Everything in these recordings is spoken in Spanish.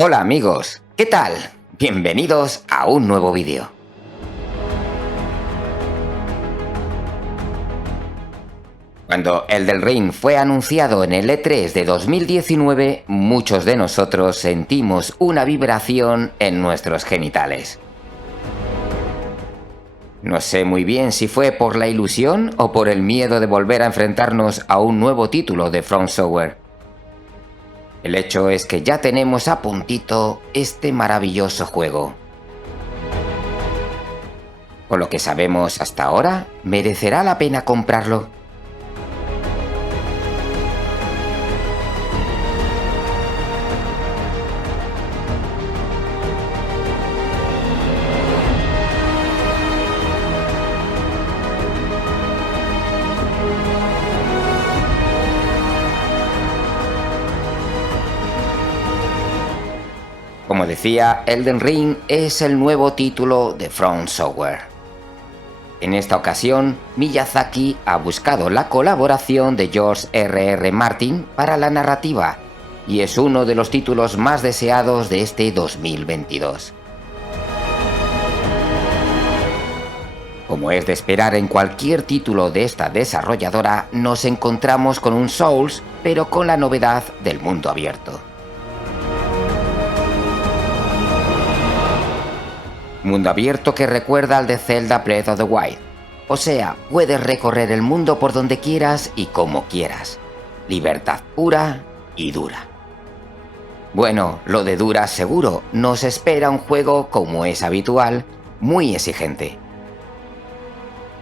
Hola amigos, ¿qué tal? Bienvenidos a un nuevo vídeo. Cuando Elden Ring fue anunciado en el E3 de 2019, muchos de nosotros sentimos una vibración en nuestros genitales. No sé muy bien si fue por la ilusión o por el miedo de volver a enfrentarnos a un nuevo título de From Software. El hecho es que ya tenemos a puntito este maravilloso juego. Con lo que sabemos hasta ahora, ¿merecerá la pena comprarlo? Como decía, Elden Ring es el nuevo título de From Software. En esta ocasión, Miyazaki ha buscado la colaboración de George R.R. Martin para la narrativa, y es uno de los títulos más deseados de este 2022. Como es de esperar en cualquier título de esta desarrolladora, nos encontramos con un Souls, pero con la novedad del mundo abierto. Mundo abierto que recuerda al de Zelda Breath of the Wild. O sea, puedes recorrer el mundo por donde quieras y como quieras. Libertad pura y dura. Bueno, lo de dura seguro, nos espera un juego, como es habitual, muy exigente.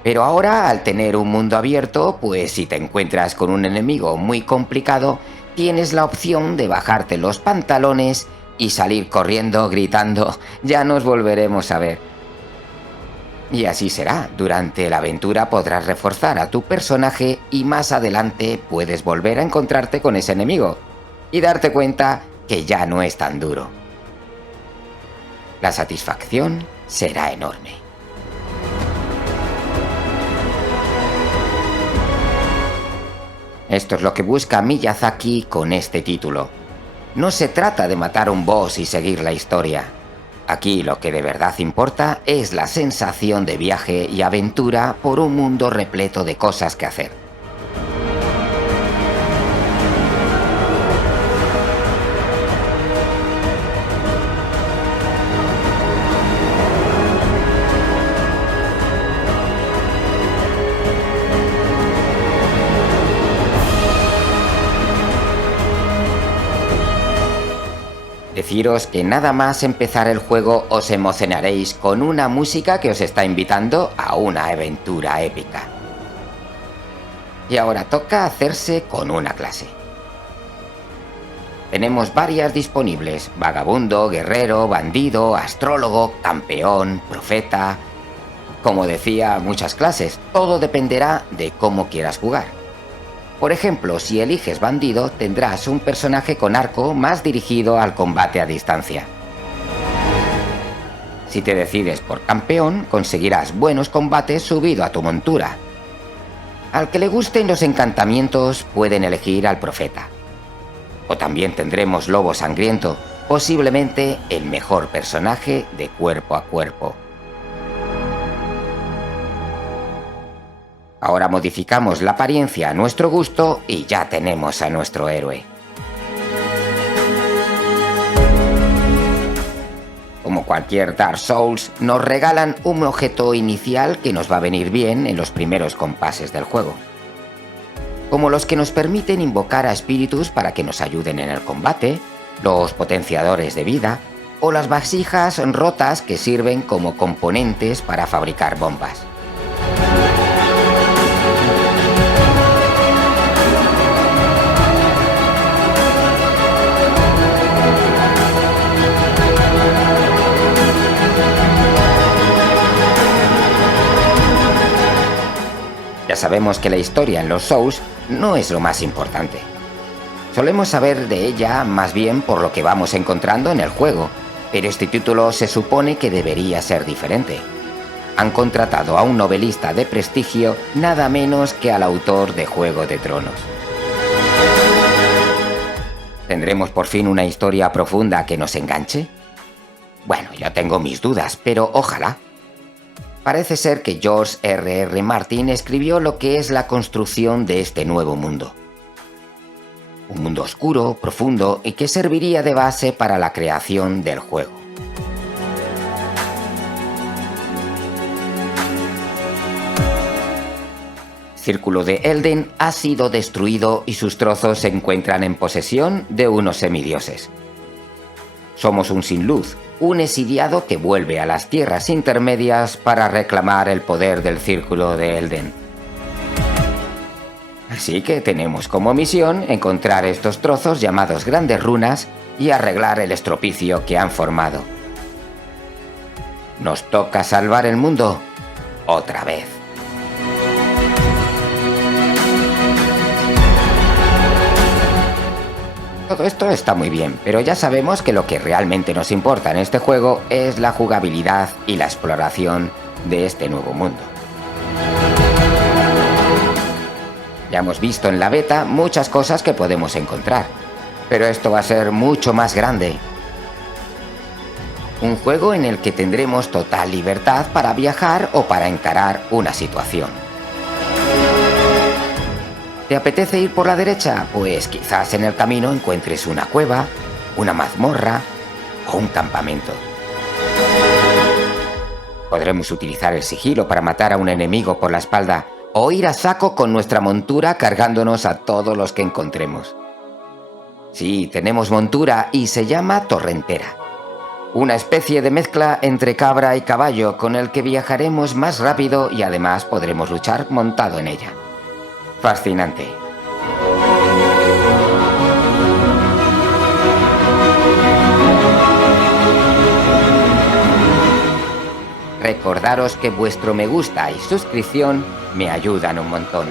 Pero ahora, al tener un mundo abierto, pues si te encuentras con un enemigo muy complicado, tienes la opción de bajarte los pantalones y salir corriendo gritando «Ya nos volveremos a ver». Y así será, durante la aventura podrás reforzar a tu personaje y más adelante puedes volver a encontrarte con ese enemigo y darte cuenta que ya no es tan duro. La satisfacción será enorme. Esto es lo que busca Miyazaki con este título. No se trata de matar un boss y seguir la historia. Aquí lo que de verdad importa es la sensación de viaje y aventura por un mundo repleto de cosas que hacer. Deciros que nada más empezar el juego os emocionaréis con una música que os está invitando a una aventura épica. Y ahora toca hacerse con una clase. Tenemos varias disponibles: vagabundo, guerrero, bandido, astrólogo, campeón, profeta. Como decía, muchas clases, todo dependerá de cómo quieras jugar. Por ejemplo, si eliges bandido, tendrás un personaje con arco más dirigido al combate a distancia. Si te decides por campeón, conseguirás buenos combates subido a tu montura. Al que le gusten los encantamientos, pueden elegir al profeta. O también tendremos lobo sangriento, posiblemente el mejor personaje de cuerpo a cuerpo. Ahora modificamos la apariencia a nuestro gusto y ya tenemos a nuestro héroe. Como cualquier Dark Souls, nos regalan un objeto inicial que nos va a venir bien en los primeros compases del juego. Como los que nos permiten invocar a espíritus para que nos ayuden en el combate, los potenciadores de vida o las vasijas rotas que sirven como componentes para fabricar bombas. Ya sabemos que la historia en los Souls no es lo más importante. Solemos saber de ella más bien por lo que vamos encontrando en el juego, pero este título se supone que debería ser diferente. Han contratado a un novelista de prestigio, nada menos que al autor de Juego de Tronos. ¿Tendremos por fin una historia profunda que nos enganche? Bueno, yo tengo mis dudas, pero ojalá. Parece ser que George R.R. Martin escribió lo que es la construcción de este nuevo mundo. Un mundo oscuro, profundo y que serviría de base para la creación del juego. El Círculo de Elden ha sido destruido y sus trozos se encuentran en posesión de unos semidioses. Somos un sin luz, un exiliado que vuelve a las tierras intermedias para reclamar el poder del Círculo de Elden. Así que tenemos como misión encontrar estos trozos llamados grandes runas y arreglar el estropicio que han formado. Nos toca salvar el mundo otra vez. Todo esto está muy bien, pero ya sabemos que lo que realmente nos importa en este juego es la jugabilidad y la exploración de este nuevo mundo. Ya hemos visto en la beta muchas cosas que podemos encontrar, pero esto va a ser mucho más grande. Un juego en el que tendremos total libertad para viajar o para encarar una situación. ¿Te apetece ir por la derecha? Pues quizás en el camino encuentres una cueva, una mazmorra o un campamento. Podremos utilizar el sigilo para matar a un enemigo por la espalda o ir a saco con nuestra montura cargándonos a todos los que encontremos. Sí, tenemos montura y se llama Torrentera. Una especie de mezcla entre cabra y caballo con el que viajaremos más rápido y además podremos luchar montado en ella. Fascinante. Recordaros que vuestro me gusta y suscripción me ayudan un montón.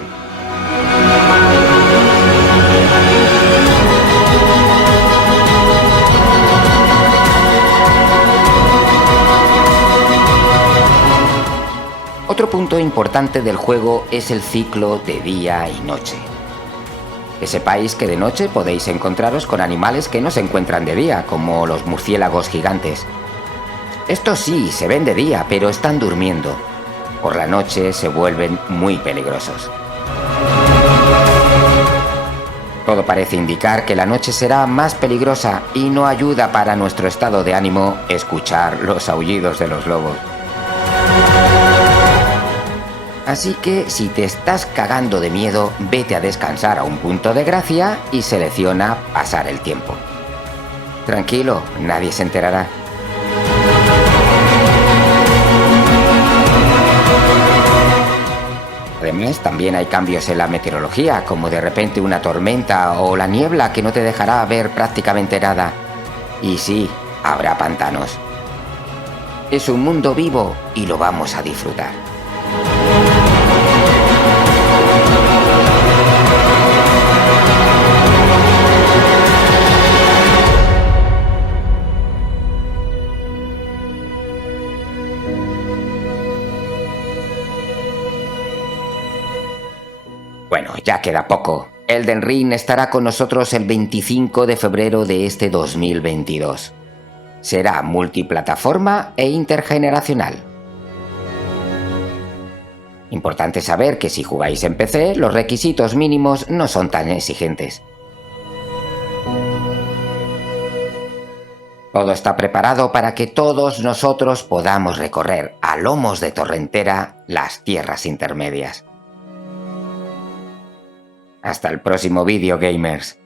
Otro punto importante del juego es el ciclo de día y noche. Que sepáis que de noche podéis encontraros con animales que no se encuentran de día, como los murciélagos gigantes. Estos sí, se ven de día, pero están durmiendo. Por la noche se vuelven muy peligrosos. Todo parece indicar que la noche será más peligrosa y no ayuda para nuestro estado de ánimo escuchar los aullidos de los lobos. Así que si te estás cagando de miedo, vete a descansar a un punto de gracia y selecciona pasar el tiempo. Tranquilo, nadie se enterará. Además, también hay cambios en la meteorología, como de repente una tormenta o la niebla que no te dejará ver prácticamente nada. Y sí, habrá pantanos. Es un mundo vivo y lo vamos a disfrutar. Bueno, ya queda poco. Elden Ring estará con nosotros el 25 de febrero de este 2022. Será multiplataforma e intergeneracional. Importante saber que si jugáis en PC, los requisitos mínimos no son tan exigentes. Todo está preparado para que todos nosotros podamos recorrer a lomos de Torrentera las tierras intermedias. Hasta el próximo vídeo, gamers.